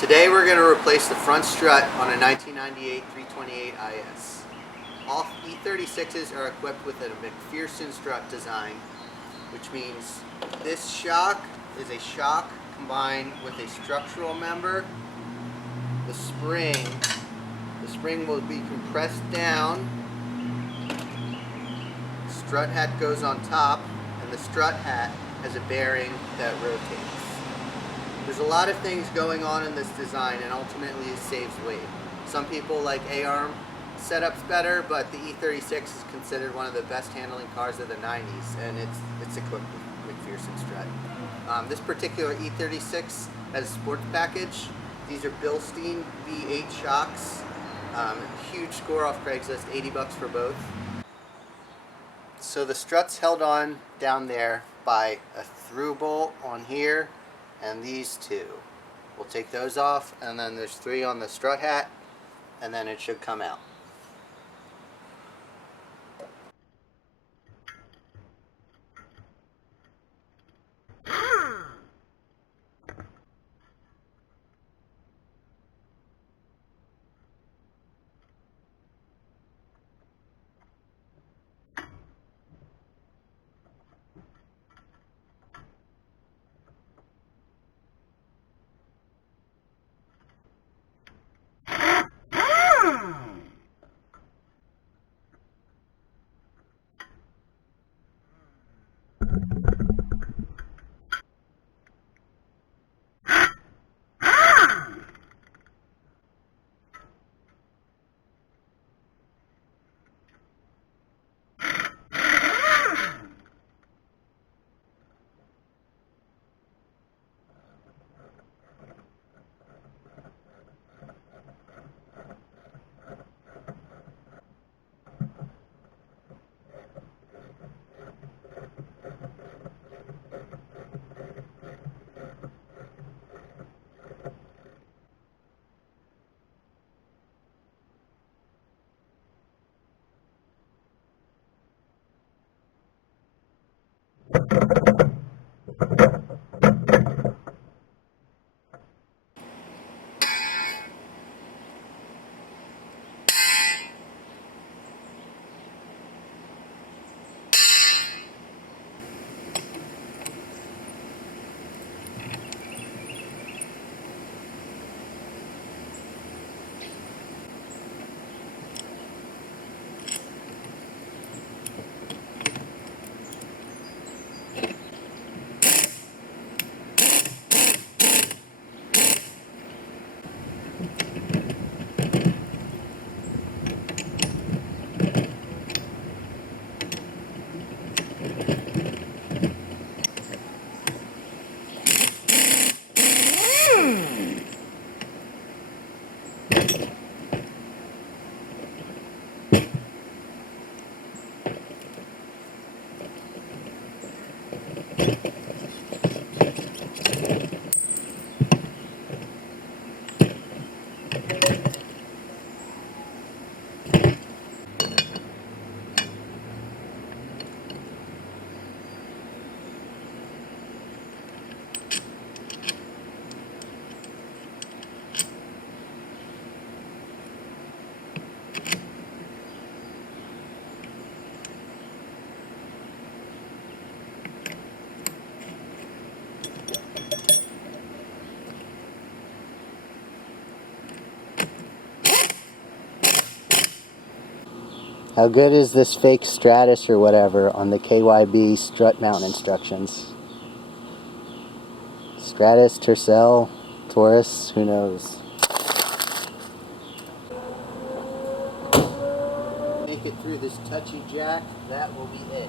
Today we're going to replace the front strut on a 1998 328 IS. All E36s are equipped with a McPherson strut design, which means this shock is a shock combined with a structural member. The spring will be compressed down. The strut hat goes on top, and the strut hat has a bearing that rotates. There's a lot of things going on in this design, and ultimately it saves weight. Some people like A-arm setups better, but the E36 is considered one of the best handling cars of the 90s, and it's equipped with McPherson strut. This particular E36 has a sports package. These are Bilstein V8 shocks. Huge score off Craigslist, $80 for both. So the strut's held on down there by a through bolt on here and these two. We'll take those off, and then there's 3 on the strut hat, and then it should come out. How good is this fake Stratus or whatever on the KYB strut mount instructions? Stratus, Tercel, Taurus, who knows? Make it through this touchy jack, that will be it.